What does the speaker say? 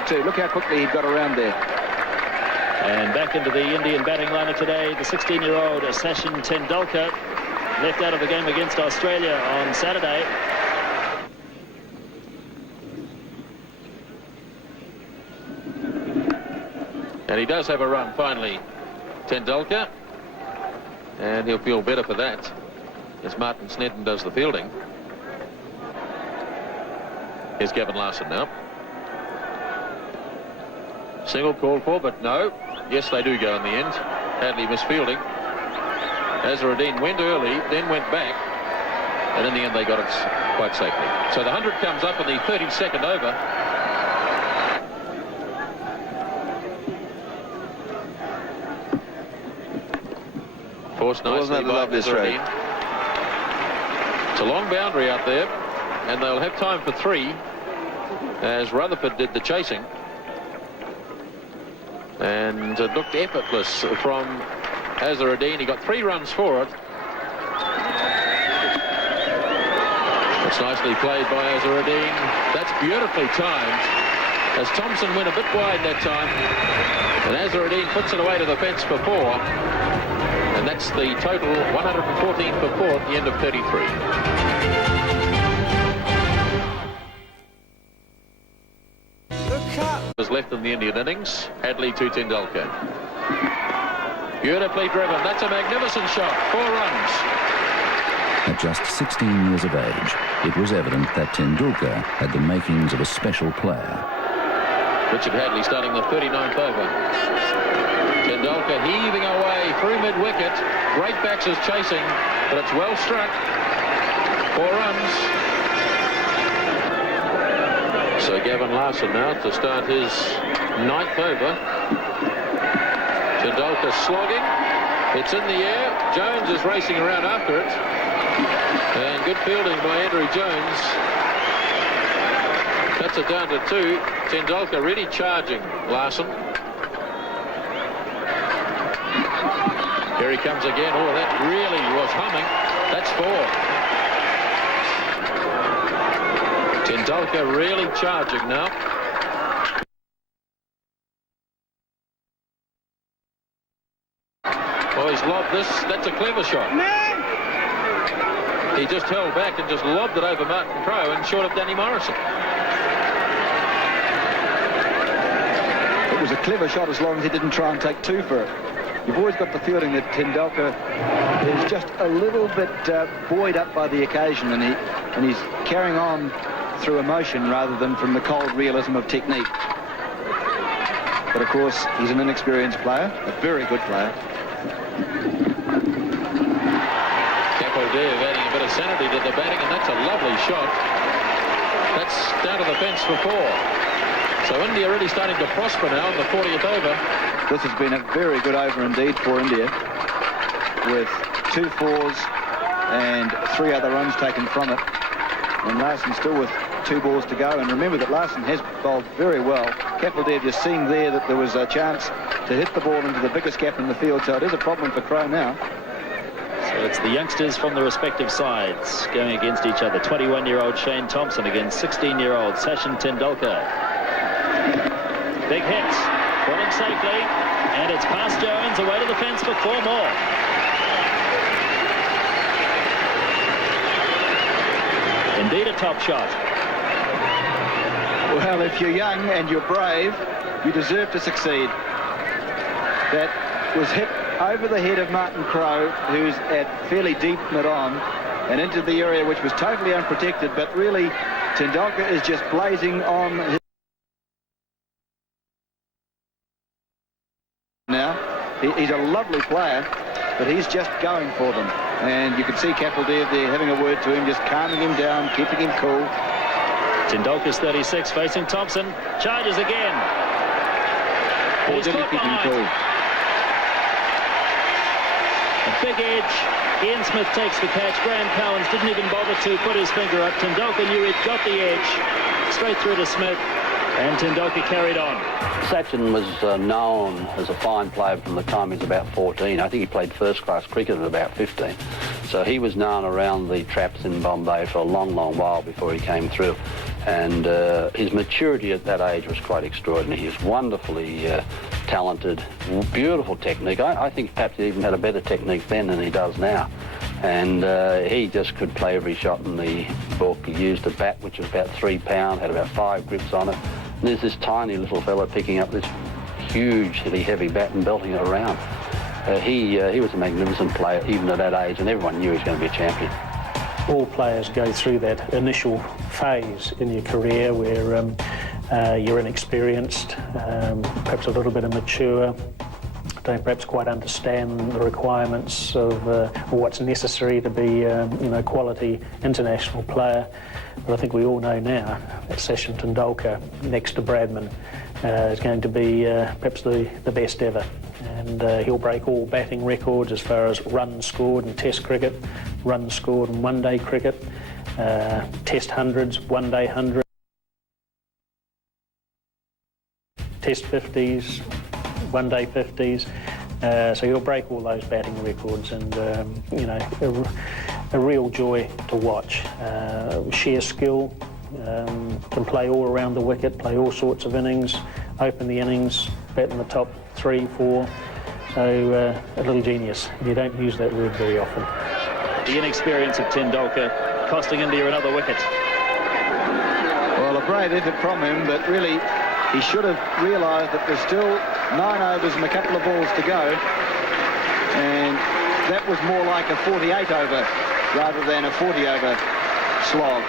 number 2. Look how quickly he got around there. And back into the Indian batting lineup today, the 16-year-old Sachin Tendulkar, left out of the game against Australia on Saturday. And he does have a run finally, Tendulkar, and he'll feel better for that as Martin Snedden does the fielding. Here's Gavin Larson now. Single called for, but no. Yes, they do go in the end. Hadley misfielding. Azharuddin went early, then went back, and in the end they got it quite safely. So the 100 comes up in the 32nd over. Forced nicely by Azharuddin. It's a long boundary out there, and they'll have time for 3, as Rutherford did the chasing. And it looked effortless from Azharuddin. He got 3 runs for it. It's nicely played by Azharuddin. That's beautifully timed, as Thompson went a bit wide that time, and Azharuddin puts it away to the fence for 4. And that's the total, 114 for 4 at the end of 33. Was left in the Indian innings. Hadley to Tendulkar. Beautifully driven. That's a magnificent shot. 4 runs. At just 16 years of age, it was evident that Tendulkar had the makings of a special player. Richard Hadley starting the 39th over. Tendulkar heaving away through mid-wicket. Great backs is chasing, but it's well struck. 4 runs. So Gavin Larson now to start his 9th over. Tendulkar slogging. It's in the air. Jones is racing around after it. And good fielding by Andrew Jones. That's it down to 2. Tendulkar really charging Larson. Here he comes again. Oh, that really was humming. That's 4. Tendulkar really charging now. Oh, he's lobbed this. That's a clever shot. He just held back and just lobbed it over Martin Crowe and short of Danny Morrison. It was a clever shot as long as he didn't try and take 2 for it. You've always got the feeling that Tendulkar is just a little bit buoyed up by the occasion, and he's carrying on through emotion rather than from the cold realism of technique. But of course, he's an inexperienced player, a very good player. Kapildev adding a bit of sanity to the batting, and that's a lovely shot. That's down to the fence for 4. So India really starting to prosper now in the 40th over. This has been a very good over indeed for India, with 2 4s and 3 other runs taken from it. And Larson still with 2 balls to go. And remember that Larson has bowled very well. Kapildev just seeing there that there was a chance to hit the ball into the biggest gap in the field. So it is a problem for Crowe now. So it's the youngsters from the respective sides going against each other. 21-year-old Shane Thompson against 16-year-old Sachin Tendulkar. Big hits. Falling safely. And it's past Jones, away to the fence for 4 more. Indeed a top shot. Well, if you're young and you're brave, you deserve to succeed. That was hit over the head of Martin Crowe, who's at fairly deep mid-on, and into the area which was totally unprotected, but really Tendulkar is just blazing on his... Now, he's a lovely player, but he's just going for them. And you can see Kapildev there having a word to him, just calming him down, keeping him cool. Tendulkar's 36, facing Thompson. Charges again. Or did he keep him cool? A big edge. Ian Smith takes the catch. Graham Cowans didn't even bother to put his finger up. Tendulkar knew he'd got the edge. Straight through to Smith. And Tendulkar carried on. Sachin was known as a fine player from the time he was about 14. I think he played first-class cricket at about 15. So he was known around the traps in Bombay for a long, long while before he came through. And his maturity at that age was quite extraordinary. He was wonderfully talented, beautiful technique. I think perhaps he even had a better technique then than he does now. And he just could play every shot in the book. He used a bat which was about 3 pounds, had about 5 grips on it. And there's this tiny little fella picking up this hugely heavy bat and belting it around. He was a magnificent player even at that age, and everyone knew he was going to be a champion. All players go through that initial phase in your career where you're inexperienced, perhaps a little bit immature, don't perhaps quite understand the requirements of what's necessary to be a quality international player. But I think we all know now that Sachin Tendulkar, next to Bradman, is going to be perhaps the best ever. And he'll break all batting records as far as runs scored in Test cricket, runs scored in one-day cricket, Test hundreds, one-day hundreds, Test 50s, one-day 50s. So he'll break all those batting records, and a real joy to watch. Sheer skill, can play all around the wicket, play all sorts of innings, open the innings, bat in the top 3, 4. So a little genius. You don't use that word very often. The inexperience of Tendulkar costing India another wicket. Well, a brave effort from him, but really he should have realised that there's still 9 overs and a couple of balls to go, and that was more like a 48 over rather than a 40 over slog.